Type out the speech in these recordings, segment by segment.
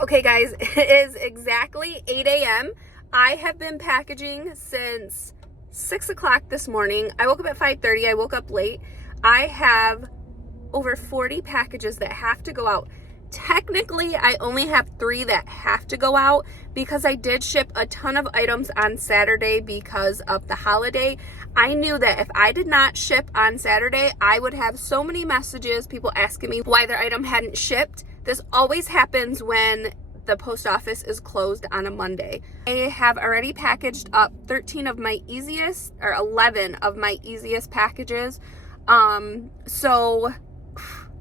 Okay guys, it is exactly 8 a.m. I have been packaging since 6 o'clock this morning. I woke up at 5:30. I woke up late. I have over 40 packages that have to go out. Technically, I only have 3 that have to go out because I did ship a ton of items on Saturday because of the holiday. I knew that if I did not ship on Saturday, I would have so many messages, people asking me why their item hadn't shipped. This always happens when the post office is closed on a Monday. I have already packaged up 11 of my easiest packages. So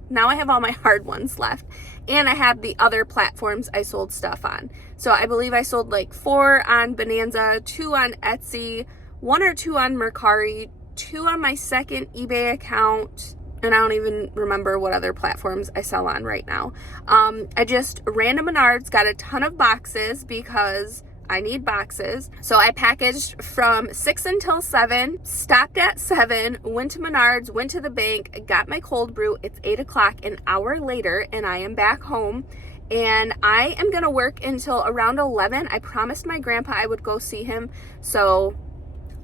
now I have all my hard ones left, and I have the other platforms I sold stuff on. So I believe I sold like 4 on Bonanza, 2 on Etsy, 1 or 2 on Mercari, 2 on my second eBay account, and I don't even remember what other platforms I sell on right now. I just ran to Menards, got a ton of boxes because I need boxes. So I packaged from 6 until 7, stopped at 7, went to Menards, went to the bank, got my cold brew. It's 8 o'clock, an hour later, and I am back home. And I am gonna work until around 11. I promised my grandpa I would go see him. So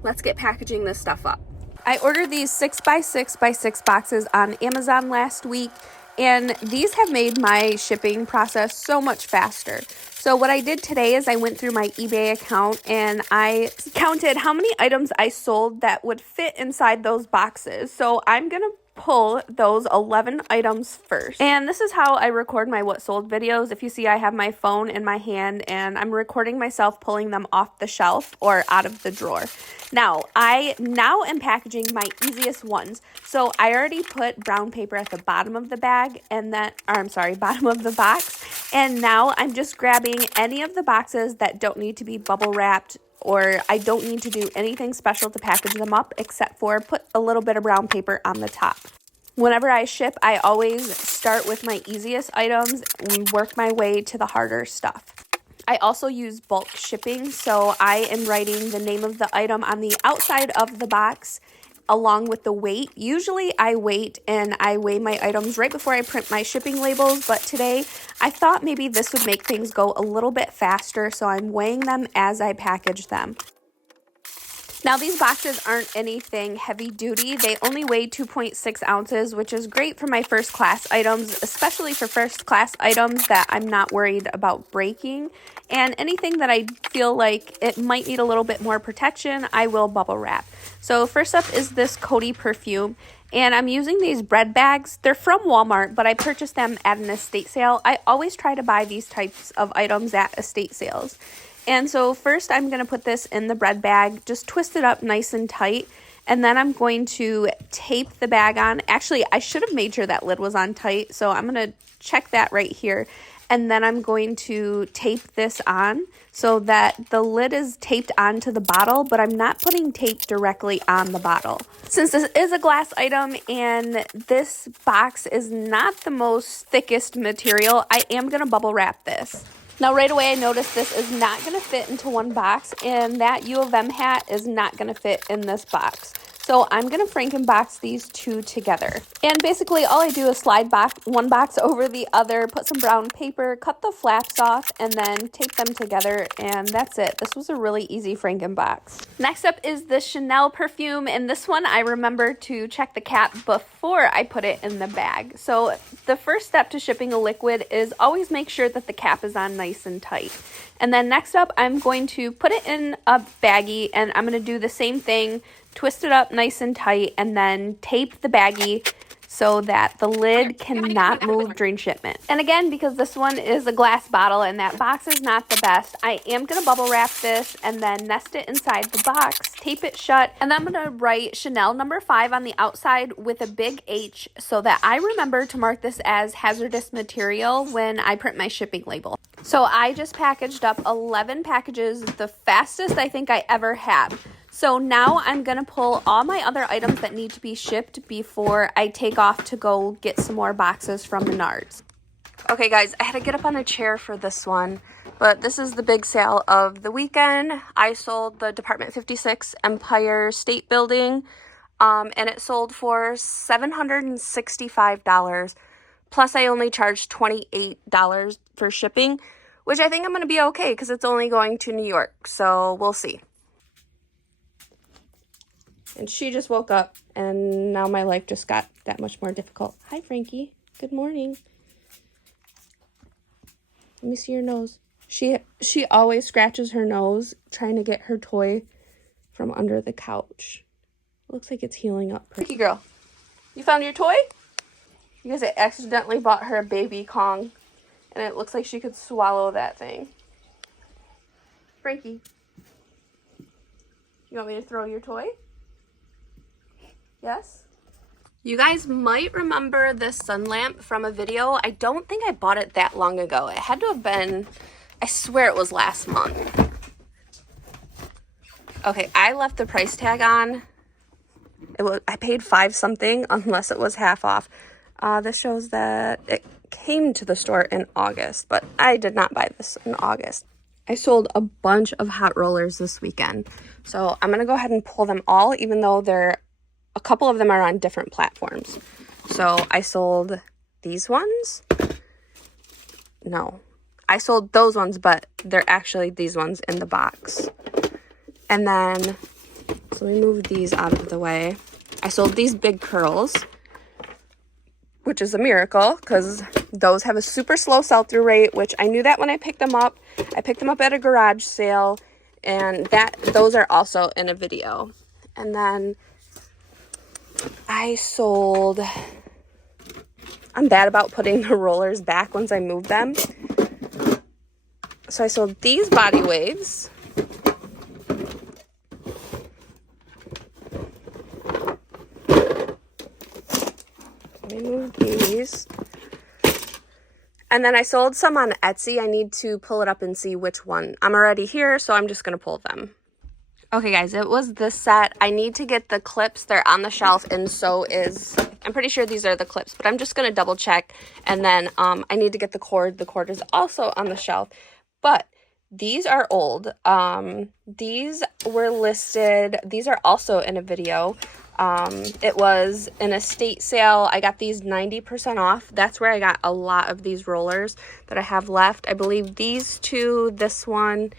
let's get packaging this stuff up. I ordered these 6x6x6 boxes on Amazon last week, and these have made my shipping process so much faster. So what I did today is I went through my eBay account and I counted how many items I sold that would fit inside those boxes. So I'm gonna pull those 11 items first. And this is how I record my what sold videos. If you see, I have my phone in my hand and I'm recording myself pulling them off the shelf or out of the drawer. Now am packaging my easiest ones. So I already put brown paper at the bottom of the bag bottom of the box. And now I'm just grabbing any of the boxes that don't need to be bubble wrapped, or I don't need to do anything special to package them up except for put a little bit of brown paper on the top. Whenever I ship, I always start with my easiest items and work my way to the harder stuff. I also use bulk shipping, so I am writing the name of the item on the outside of the box along with the weight. Usually I wait and I weigh my items right before I print my shipping labels, but today I thought maybe this would make things go a little bit faster, so I'm weighing them as I package them. Now these boxes aren't anything heavy duty. They only weigh 2.6 ounces, which is great for my first class items, especially for first class items that I'm not worried about breaking. And anything that I feel like it might need a little bit more protection, I will bubble wrap. So first up is this Cody perfume. And I'm using these bread bags. They're from Walmart, but I purchased them at an estate sale. I always try to buy these types of items at estate sales. And so first I'm going to put this in the bread bag, just twist it up nice and tight, and then I'm going to tape the bag on. Actually, I should have made sure that lid was on tight, so I'm going to check that right here. And then I'm going to tape this on so that the lid is taped onto the bottle, but I'm not putting tape directly on the bottle. Since this is a glass item and this box is not the most thickest material, I am going to bubble wrap this. Now right away I noticed this is not going to fit into one box, and that U of M hat is not going to fit in this box. So I'm going to Frankenbox these two together. And basically all I do is slide one box over the other, put some brown paper, cut the flaps off, and then tape them together, and that's it. This was a really easy Frankenbox. Next up is the Chanel perfume, and this one I remember to check the cap before I put it in the bag. So the first step to shipping a liquid is always make sure that the cap is on nice and tight. And then next up, I'm going to put it in a baggie, and I'm going to do the same thing, twist it up nice and tight, and then tape the baggie so that the lid cannot move during shipment. And again, because this one is a glass bottle and that box is not the best, I am going to bubble wrap this and then nest it inside the box, tape it shut, and then I'm going to write Chanel number 5 on the outside with a big H so that I remember to mark this as hazardous material when I print my shipping label. So I just packaged up 11 packages, the fastest I think I ever have. So now I'm going to pull all my other items that need to be shipped before I take off to go get some more boxes from Menards. Okay guys, I had to get up on a chair for this one, but this is the big sale of the weekend. I sold the Department 56 Empire State Building, and it sold for $765. Plus I only charged $28 for shipping. which I think I'm going to be okay because it's only going to New York. So we'll see. And she just woke up and now my life just got that much more difficult. Hi, Frankie. Good morning. Let me see your nose. She always scratches her nose trying to get her toy from under the couch. Looks like it's healing up. Frankie girl, you found your toy? Because I accidentally bought her a baby Kong, and it looks like she could swallow that thing. Frankie, you want me to throw your toy? Yes? You guys might remember this sun lamp from a video. I don't think I bought it that long ago. It had to have been, I swear it was last month. Okay, I left the price tag on. I paid $5 something, unless it was half off. This shows that it came to the store in August, but I did not buy this in August. I sold a bunch of hot rollers this weekend, so I'm gonna go ahead and pull them all, even though a couple of them are on different platforms. So I sold these ones. No, I sold those ones, but they're actually these ones in the box. And then, so we moved these out of the way. I sold these big curls, which is a miracle because those have a super slow sell-through rate, which I knew that when I picked them up. I picked them up at a garage sale, and those are also in a video. And then I sold, I'm bad about putting the rollers back once I move them. So I sold these body waves. Remove these. And then I sold some on Etsy. I need to pull it up and see which one. I'm already here, so I'm just going to pull them. Okay, guys, it was this set. I need to get the clips. They're on the shelf, and so is, I'm pretty sure these are the clips, but I'm just going to double check. And then I need to get the cord. The cord is also on the shelf, but these are old. These were listed. These are also in a video. It was an estate sale. I got these 90% off. That's where I got a lot of these rollers that I have left. I believe these two, this one,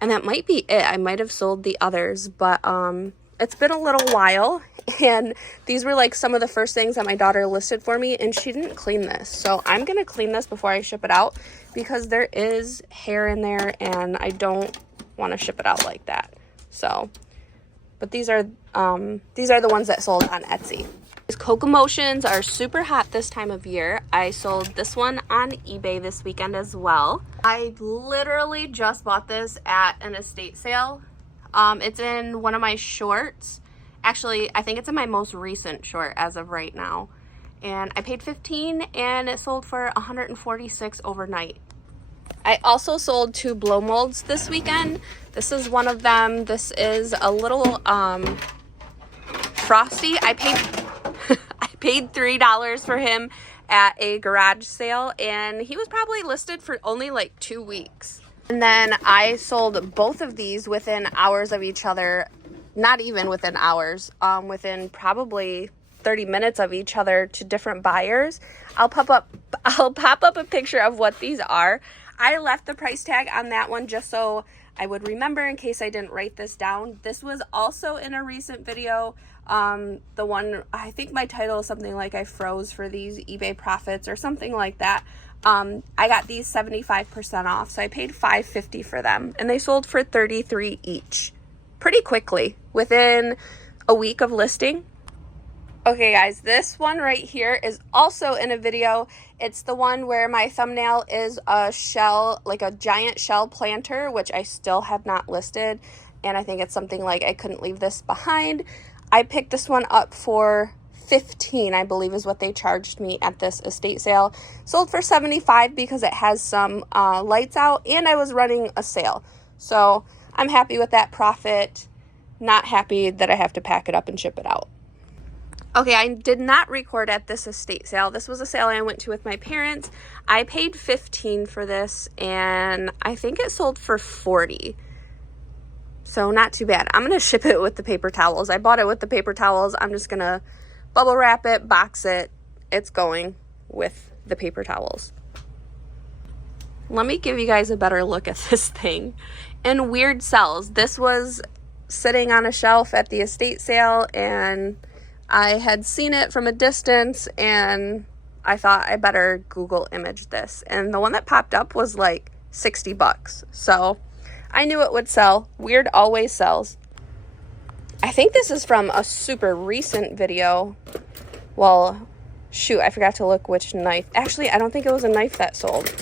and that might be it. I might have sold the others, but it's been a little while, and these were like some of the first things that my daughter listed for me, and she didn't clean this. So I'm going to clean this before I ship it out because there is hair in there and I don't want to ship it out like that. So, but these are the ones that sold on Etsy. These Cocoa Motions are super hot this time of year. I sold this one on eBay this weekend as well. I literally just bought this at an estate sale. It's in one of my shorts. Actually, I think it's in my most recent short as of right now. And I paid $15 and it sold for $146 overnight. I also sold 2 blow molds this weekend. This is one of them. This is a little frosty. I paid $3 for him at a garage sale, and he was probably listed for only like 2 weeks. And then I sold both of these within hours of each other. Not even within hours, within probably 30 minutes of each other to different buyers. I'll pop up a picture of what these are. I left the price tag on that one just so I would remember in case I didn't write this down. This was also in a recent video. The one, I think my title is something like I froze for these eBay profits or something like that. I got these 75% off, so I paid $5.50 for them, and they sold for $33 each pretty quickly within a week of listing. Okay guys, this one right here is also in a video. It's the one where my thumbnail is a shell, like a giant shell planter, which I still have not listed, and I think it's something like I couldn't leave this behind. I picked this one up for $15, I believe is what they charged me at this estate sale. Sold for $75 because it has some lights out, and I was running a sale. So I'm happy with that profit. Not happy that I have to pack it up and ship it out. Okay, I did not record at this estate sale. This was a sale I went to with my parents. I paid $15 for this, and I think it sold for $40. So not too bad. I'm going to ship it with the paper towels. I bought it with the paper towels. I'm just going to bubble wrap it, box it. It's going with the paper towels. let me give you guys a better look at this thing. And weird sells. This was sitting on a shelf at the estate sale, and I had seen it from a distance, and I thought I better Google image this. And the one that popped up was like 60 bucks. So I knew it would sell. Weird always sells. I think this is from a super recent video. Well, shoot, I forgot to look which knife. Actually, I don't think it was a knife that sold.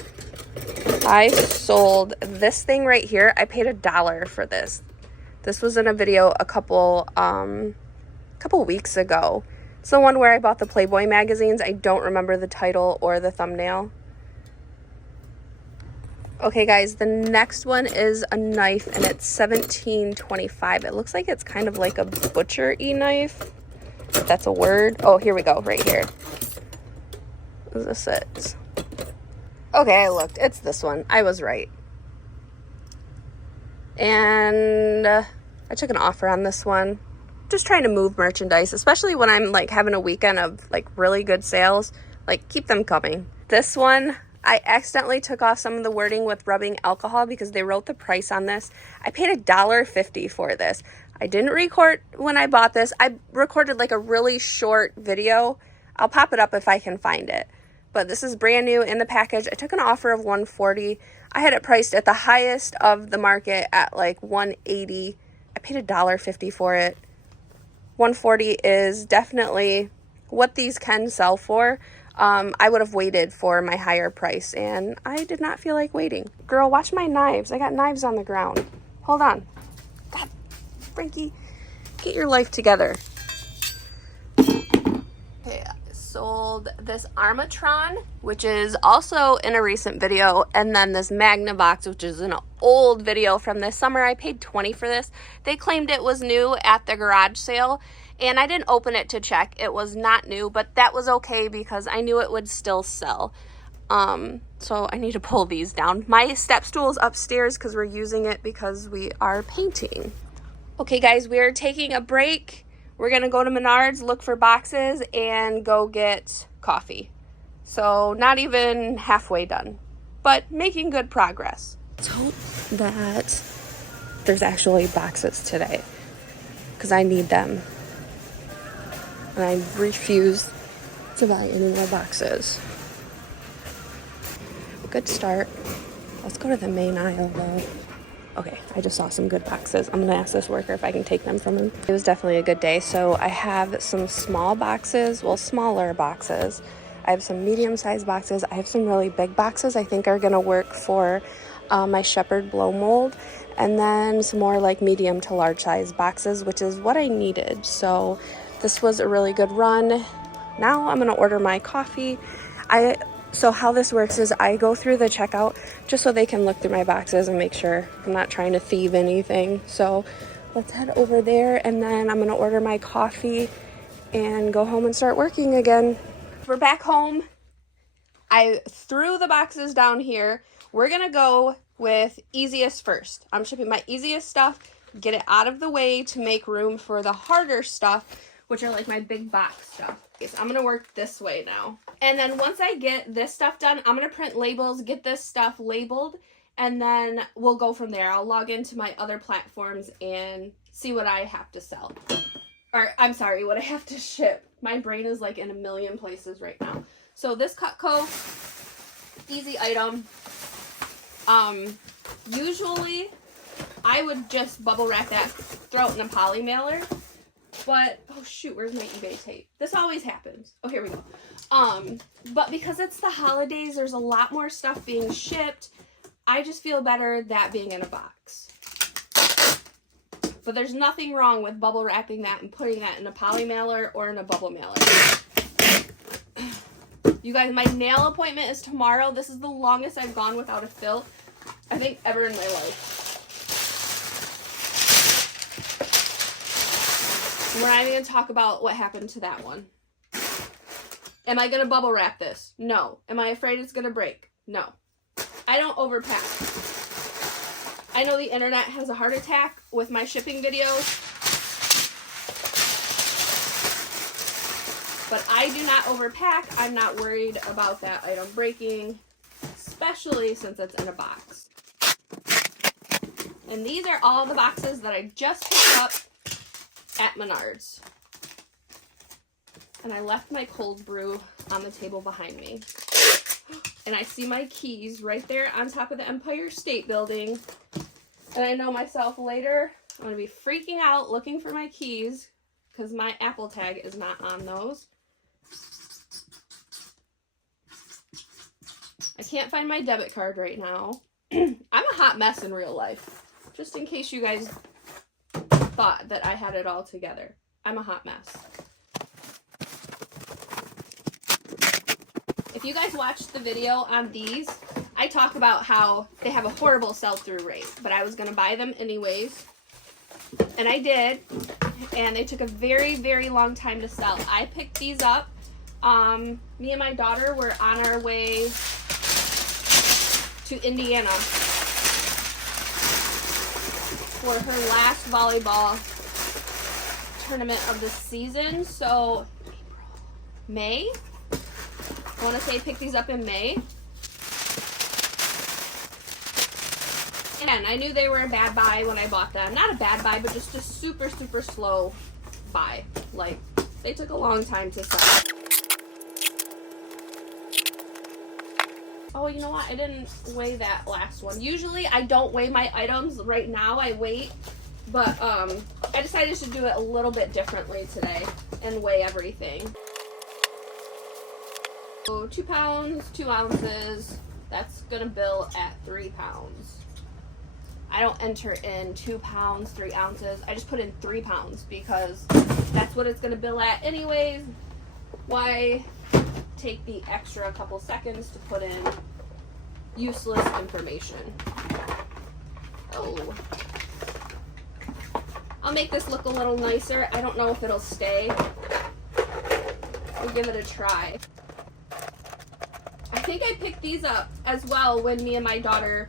I sold this thing right here. I paid $1 for this. This was in a video a couple weeks ago. It's the one where I bought the Playboy magazines. I don't remember the title or the thumbnail. Okay, guys, the next one is a knife, and it's $17.25. It looks like it's kind of like a butcher-y knife, if that's a word. Oh, here we go, right here. What is this? It? Okay, I looked. It's this one. I was right. And I took an offer on this one. Just trying to move merchandise, especially when I'm like having a weekend of like really good sales. Like, keep them coming. This one, I accidentally took off some of the wording with rubbing alcohol because they wrote the price on this. I paid $1.50 for this. I didn't record when I bought this. I recorded like a really short video. I'll pop it up if I can find it. But this is brand new in the package. I took an offer of $140. I had it priced at the highest of the market at like $180. I paid $1.50 for it. $140 is definitely what these can sell for. I would have waited for my higher price, and I did not feel like waiting. Girl, watch my knives. I got knives on the ground. Hold on. God, Frankie, get your life together. Okay, I sold this Armatron, which is also in a recent video, and then this Magnavox, which is an old video from this summer. I paid $20 for this. They claimed it was new at the garage sale, and I didn't open it to check. It was not new, but that was okay because I knew it would still sell. So I need to pull these down. My step stool is upstairs because we're using it because we are painting. Okay, guys, we are taking a break. We're going to go to Menards, look for boxes, and go get coffee. So not even halfway done, but making good progress. Let's hope that there's actually boxes today because I need them. And I refuse to buy any more boxes. Good start. Let's go to the main aisle though. Okay, I just saw some good boxes. I'm gonna ask this worker if I can take them from him. It was definitely a good day. So I have some small boxes, well, smaller boxes. I have some medium-sized boxes. I have some really big boxes I think are gonna work for my Shepherd blow mold. And then some more like medium to large size boxes, which is what I needed. So this was a really good run. Now I'm gonna order my coffee. So how this works is I go through the checkout just so they can look through my boxes and make sure I'm not trying to thieve anything. So let's head over there, and then I'm gonna order my coffee and go home and start working again. We're back home. I threw the boxes down here. We're gonna go with easiest first. I'm shipping my easiest stuff, get it out of the way to make room for the harder stuff, which are like my big box stuff. Okay, so I'm gonna work this way now. And then once I get this stuff done, I'm gonna print labels, get this stuff labeled, and then we'll go from there. I'll log into my other platforms and see what I have to sell. Or, I'm sorry, what I have to ship. My brain is like in a million places right now. So this Cutco, easy item. Usually I would just bubble wrap that, throw it in a poly mailer. But, oh shoot, where's my eBay tape? This always happens. Oh, here we go. But because it's the holidays, there's a lot more stuff being shipped. I just feel better that being in a box. But there's nothing wrong with bubble wrapping that and putting that in a poly mailer or in a bubble mailer. You guys, my nail appointment is tomorrow. This is the longest I've gone without a fill, I think, ever in my life. We're not even going to talk about what happened to that one. Am I going to bubble wrap this? No. Am I afraid it's going to break? No. I don't overpack. I know the internet has a heart attack with my shipping videos, but I do not overpack. I'm not worried about that item breaking, especially since it's in a box. And these are all the boxes that I just picked up at Menards. And I left my cold brew on the table behind me. And I see my keys right there on top of the Empire State Building. And I know myself later, I'm going to be freaking out looking for my keys because my Apple tag is not on those. I can't find my debit card right now. I'm a hot mess in real life. Just in case you guys thought that I had it all together. I'm a hot mess. If you guys watched the video on these, I talk about how they have a horrible sell-through rate, but I was going to buy them anyways. And I did. And they took a very, very long time to sell. I picked these up. Me and my daughter were on our way to Indiana for her last volleyball tournament of the season. So, May? I want to say I picked these up in May. And I knew they were a bad buy when I bought them. Not a bad buy, but just a super, super slow buy. Like, they took a long time to sell. Oh, you know what? I didn't weigh that last one. Usually I don't weigh my items. Right now I weight. But I decided to do it a little bit differently today and weigh everything. So 2 pounds, 2 ounces. That's going to bill at 3 pounds. I don't enter in 2 pounds, 3 ounces. I just put in 3 pounds because that's what it's going to bill at anyways. Why take the extra couple seconds to put in useless information? Oh. I'll make this look a little nicer. I don't know if it'll stay. We'll give it a try. I think I picked these up as well when me and my daughter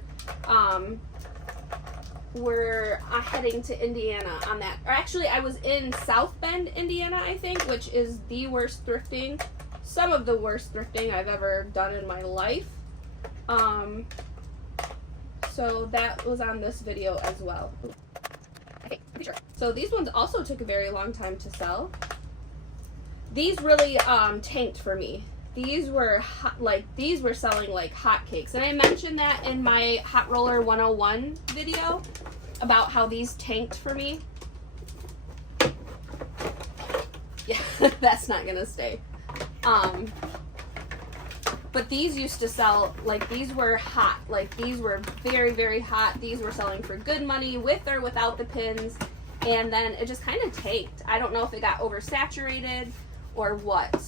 were heading to Indiana on that. Or actually, I was in South Bend, Indiana, I think, which is the worst thrifting. Some of the worst thrifting I've ever done in my life. So that was on this video as well. Okay, so these ones also took a very long time to sell. These really tanked for me. These were these were selling like hotcakes, and I mentioned that in my Hot Roller 101 video about how these tanked for me. Yeah, that's not gonna stay. But these used to sell, like, these were hot. Like, these were very, very hot. These were selling for good money with or without the pins. And then it just kind of tanked. I don't know if it got oversaturated or what.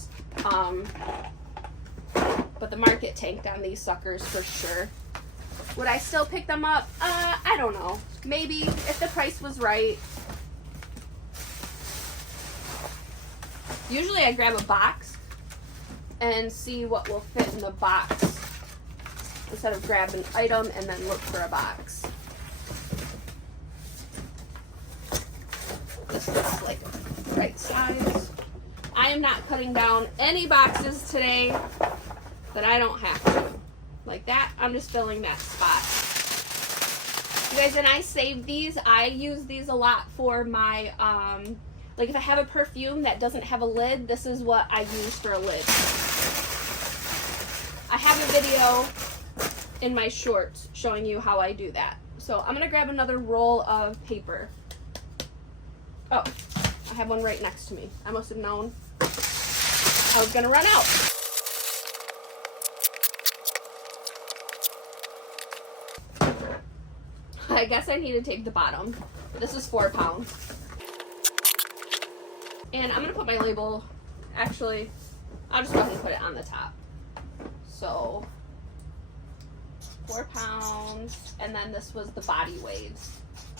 But the market tanked on these suckers for sure. Would I still pick them up? I don't know. Maybe if the price was right. Usually I grab a box and see what will fit in the box instead of grab an item and then look for a box. This looks like the right size. I am not cutting down any boxes today that I don't have to. Like that, I'm just filling that spot. You guys, and I save these. I use these a lot for my, like if I have a perfume that doesn't have a lid, this is what I use for a lid. I have a video in my shorts showing you how I do that. So I'm gonna grab another roll of paper. Oh, I have one right next to me. I must have known I was gonna run out. I guess I need to take the bottom. This is 4 pounds. And I'm gonna put my label, actually, I'll just go ahead and put it on the top. So, 4 pounds, and then this was the body waves.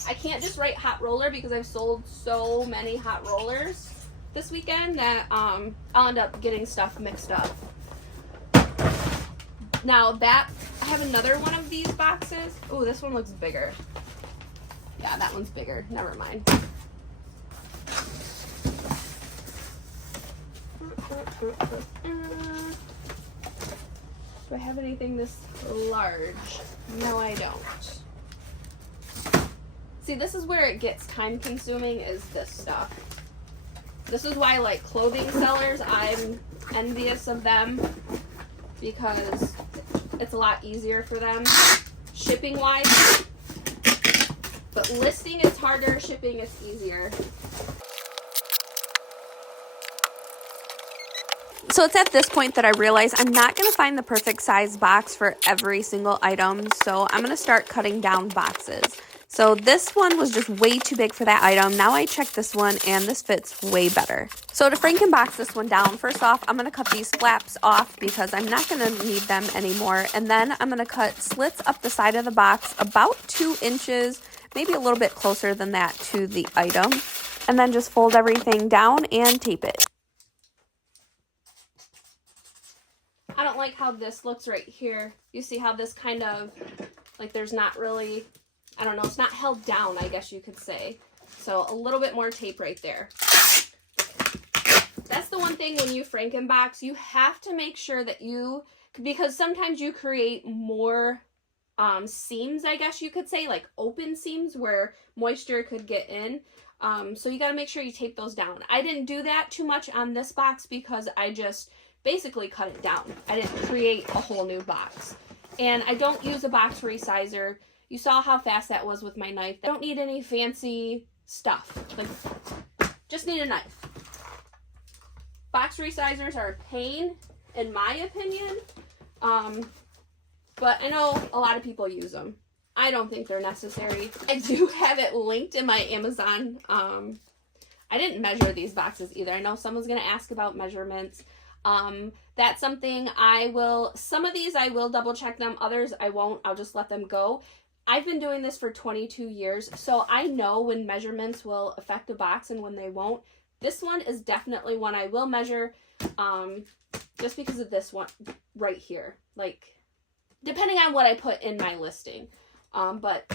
I can't just write hot roller because I've sold so many hot rollers this weekend that I'll end up getting stuff mixed up. Now that, I have another one of these boxes. Oh, this one looks bigger. Yeah, that one's bigger. Never mind. Do I have anything this large? No, I don't. See, this is where it gets time consuming, is this stuff. This is why, like, clothing sellers, I'm envious of them, because it's a lot easier for them shipping wise. But listing is harder, shipping is easier. So it's at this point that I realize I'm not going to find the perfect size box for every single item, so I'm going to start cutting down boxes. So this one was just way too big for that item. Now I checked this one and this fits way better. So to Frankenbox this one down, first off, I'm going to cut these flaps off because I'm not going to need them anymore. And then I'm going to cut slits up the side of the box about 2 inches, maybe a little bit closer than that to the item. And then just fold everything down and tape it. I don't like how this looks right here. You see how this kind of, like, there's not really, I don't know, it's not held down, I guess you could say. So a little bit more tape right there. That's the one thing when you Frankenbox, you have to make sure that you, because sometimes you create more seams, I guess you could say, like open seams where moisture could get in. So you got to make sure you tape those down. I didn't do that too much on this box because I just basically cut it down. I didn't create a whole new box. And I don't use a box resizer. You saw how fast that was with my knife. I don't need any fancy stuff. Like, just need a knife. Box resizers are a pain, in my opinion. But I know a lot of people use them. I don't think they're necessary. I do have it linked in my Amazon. I didn't measure these boxes either. I know someone's going to ask about measurements. That's something some of these I will double check them, others I won't. I'll just let them go. I've been doing this for 22 years, so I know when measurements will affect a box and when they won't. This one is definitely one I will measure, just because of this one right here. Like, depending on what I put in my listing. But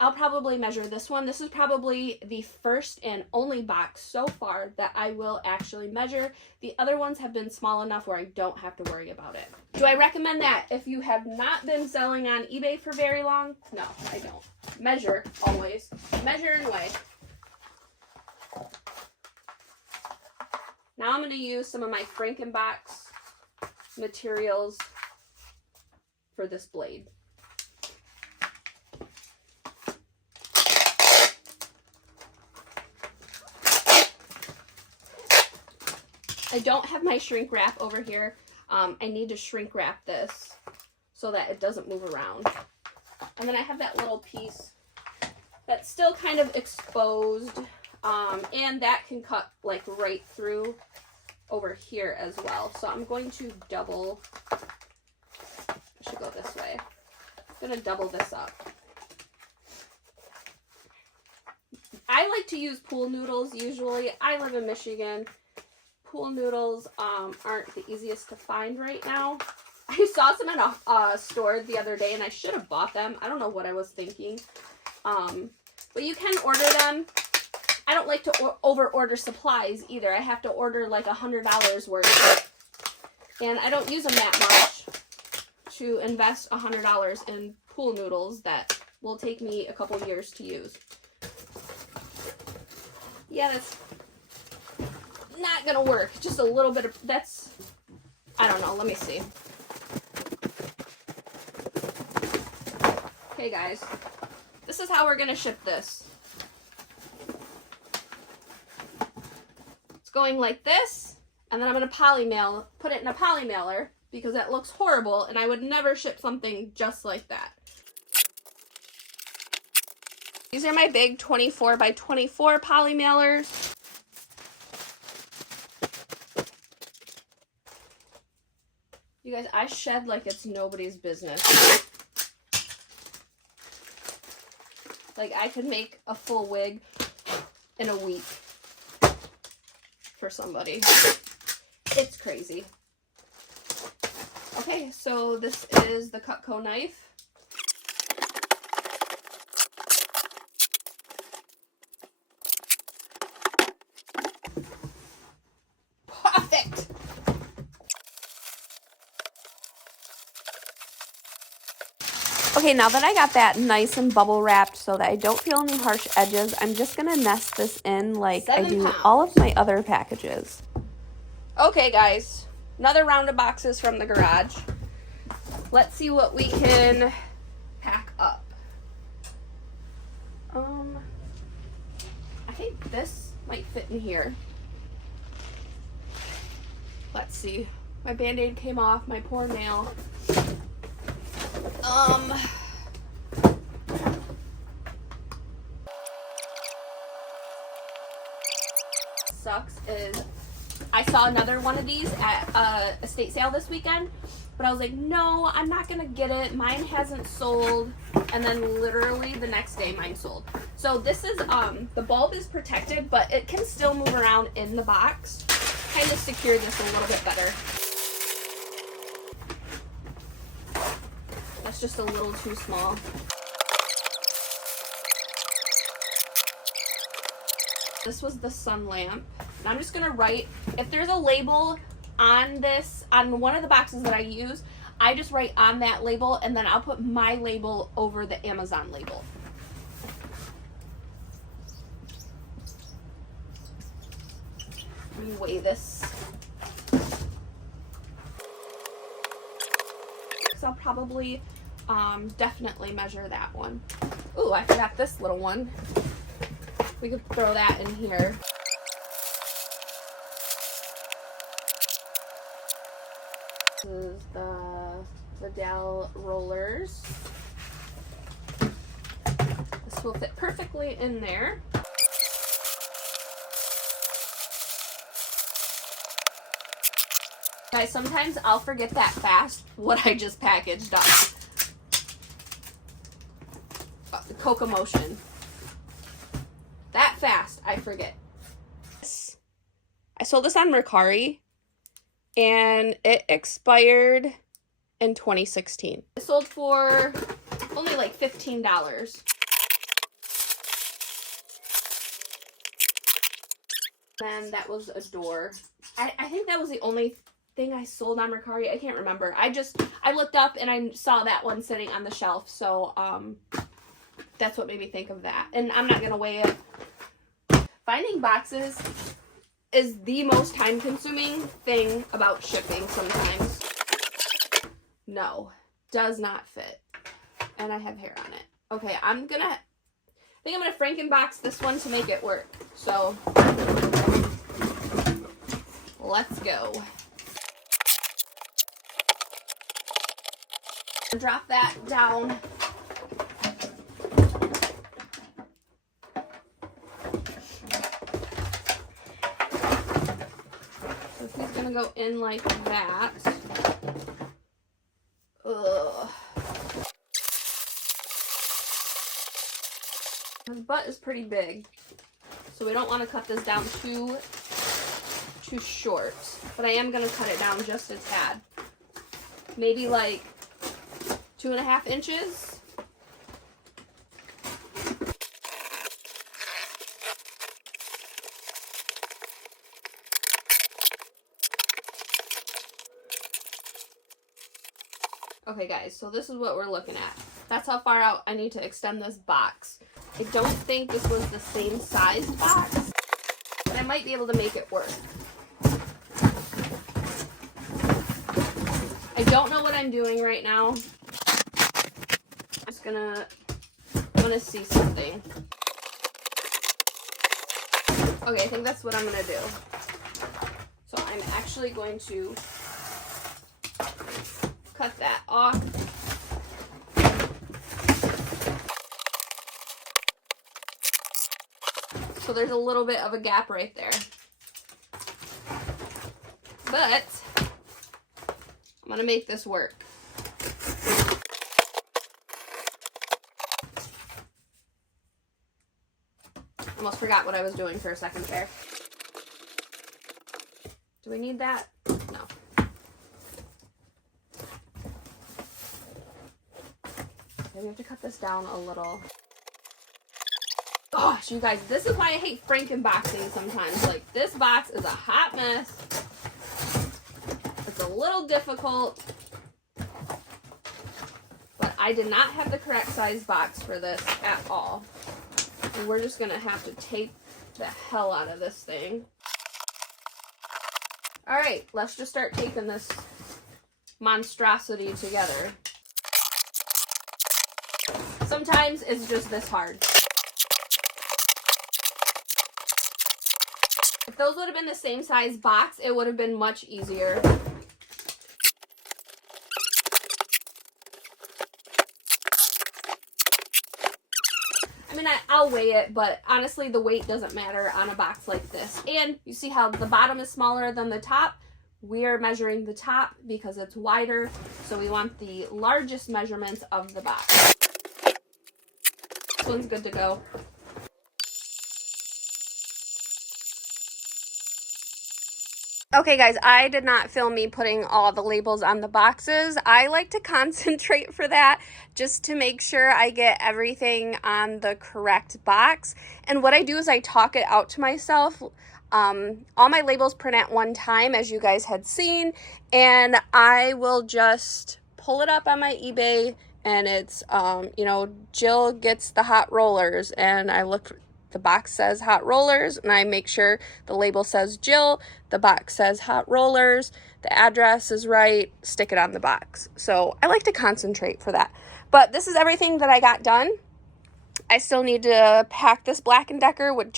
I'll probably measure this one. This is probably the first and only box so far that I will actually measure. The other ones have been small enough where I don't have to worry about it. Do I recommend that if you have not been selling on eBay for very long? No, I don't. Measure, always. Measure and weigh. Now I'm going to use some of my Frankenbox materials for this blade. I don't have my shrink wrap over here. I need to shrink wrap this so that it doesn't move around. And then I have that little piece that's still kind of exposed, and that can cut like right through over here as well. So I'm going to double, I should go this way. I'm going to double this up. I like to use pool noodles usually. I live in Michigan. Pool noodles aren't the easiest to find right now. I saw some in a store the other day and I should have bought them. I don't know what I was thinking. But you can order them. I don't like to over order supplies either. I have to order like $100 worth. And I don't use them that much to invest $100 in pool noodles that will take me a couple years to use. Yeah, that's not gonna work. Just a little bit of, that's, I don't know, let me see. Okay guys, this is how we're gonna ship this. It's going like this, and then I'm gonna put it in a poly mailer because that looks horrible and I would never ship something just like that. These are my big 24 by 24 poly mailers. You guys, I shed like it's nobody's business. Like, I could make a full wig in a week for somebody. It's crazy. Okay, so this is the Cutco knife. Perfect! Okay, now that I got that nice and bubble wrapped so that I don't feel any harsh edges, I'm just going to nest this in like I do all of my other packages. Okay, guys, another round of boxes from the garage. Let's see what we can pack up. I think this might fit in here. Let's see. My Band-Aid came off, my poor nail. Sucks is I saw another one of these at a estate sale this weekend, but I was like, no, I'm not gonna get it. Mine hasn't sold. And then literally the next day mine sold. So this is the bulb is protected, but it can still move around in the box. Kind of secure this a little bit better. That's just a little too small. This was the sun lamp. And I'm just gonna write, if there's a label on this, on one of the boxes that I use, I just write on that label and then I'll put my label over the Amazon label. Let me weigh this. So I'll probably definitely measure that one. Ooh, I forgot this little one. We could throw that in here. This is the Vidal rollers. This will fit perfectly in there. Guys, sometimes I'll forget that fast what I just packaged up. The Coca Motion. That fast, I forget. I sold this on Mercari, and it expired in 2016. It sold for only like $15. Then that was a door. I think that was the only thing I sold on Mercari. I can't remember. I looked up and I saw that one sitting on the shelf, so that's what made me think of that. And I'm not gonna weigh it. Finding boxes is the most time-consuming thing about shipping sometimes. No, does not fit. And I have hair on it. Okay, I think I'm gonna Frankenbox this one to make it work. So, let's go. Drop that down. So he's gonna go in like that. Ugh. His butt is pretty big, so we don't want to cut this down too short. But I am gonna cut it down just a tad. Maybe like 2.5 inches. Okay guys, so this is what we're looking at. That's how far out I need to extend this box. I don't think this was the same sized box, but I might be able to make it work. I don't know what I'm doing right now. I want to see something. Okay, I think that's what I'm going to do. So I'm actually going to cut that off. So there's a little bit of a gap right there. But I'm going to make this work. Almost forgot what I was doing for a second there. Do we need that? No. Maybe we have to cut this down a little. Gosh, you guys, this is why I hate Frankenboxing sometimes. Like, this box is a hot mess. It's a little difficult, but I did not have the correct size box for this at all. And we're just gonna have to tape the hell out of this thing. All right, let's just start taping this monstrosity together. Sometimes it's just this hard. If those would have been the same size box, it would have been much easier. I mean, I'll weigh it, but honestly, the weight doesn't matter on a box like this. And you see how the bottom is smaller than the top? We are measuring the top because it's wider, so we want the largest measurements of the box. This one's good to go. Okay guys, I did not film me putting all the labels on the boxes. I like to concentrate for that just to make sure I get everything on the correct box. And what I do is I talk it out to myself. All my labels print at one time, as you guys had seen, and I will just pull it up on my eBay, and it's, you know, Jill gets the hot rollers, and I look, the box says hot rollers, and I make sure the label says Jill, the box says hot rollers, the address is right, stick it on the box. So I like to concentrate for that. But this is everything that I got done. I still need to pack this Black & Decker with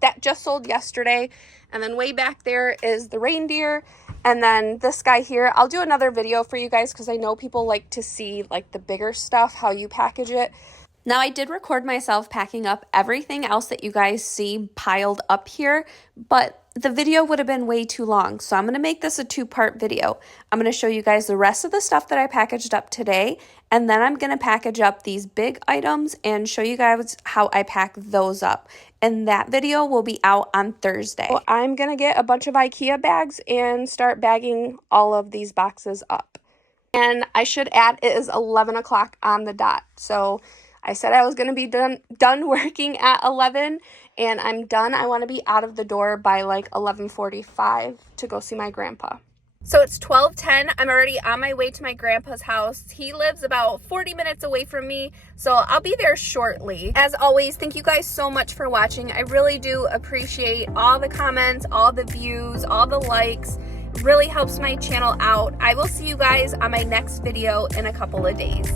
that just sold yesterday. And then way back there is the reindeer. And then this guy here, I'll do another video for you guys because I know people like to see like the bigger stuff, how you package it. Now, I did record myself packing up everything else that you guys see piled up here, but the video would have been way too long. So I'm going to make this a two-part video. I'm going to show you guys the rest of the stuff that I packaged up today, and then I'm going to package up these big items and show you guys how I pack those up. And that video will be out on Thursday. So I'm going to get a bunch of IKEA bags and start bagging all of these boxes up. And I should add, it is 11 o'clock on the dot. So I said I was going to be done working at 11, and I'm done. I want to be out of the door by like 11:45 to go see my grandpa. So it's 12:10. I'm already on my way to my grandpa's house. He lives about 40 minutes away from me, so I'll be there shortly. As always, thank you guys so much for watching. I really do appreciate all the comments, all the views, all the likes. It really helps my channel out. I will see you guys on my next video in a couple of days.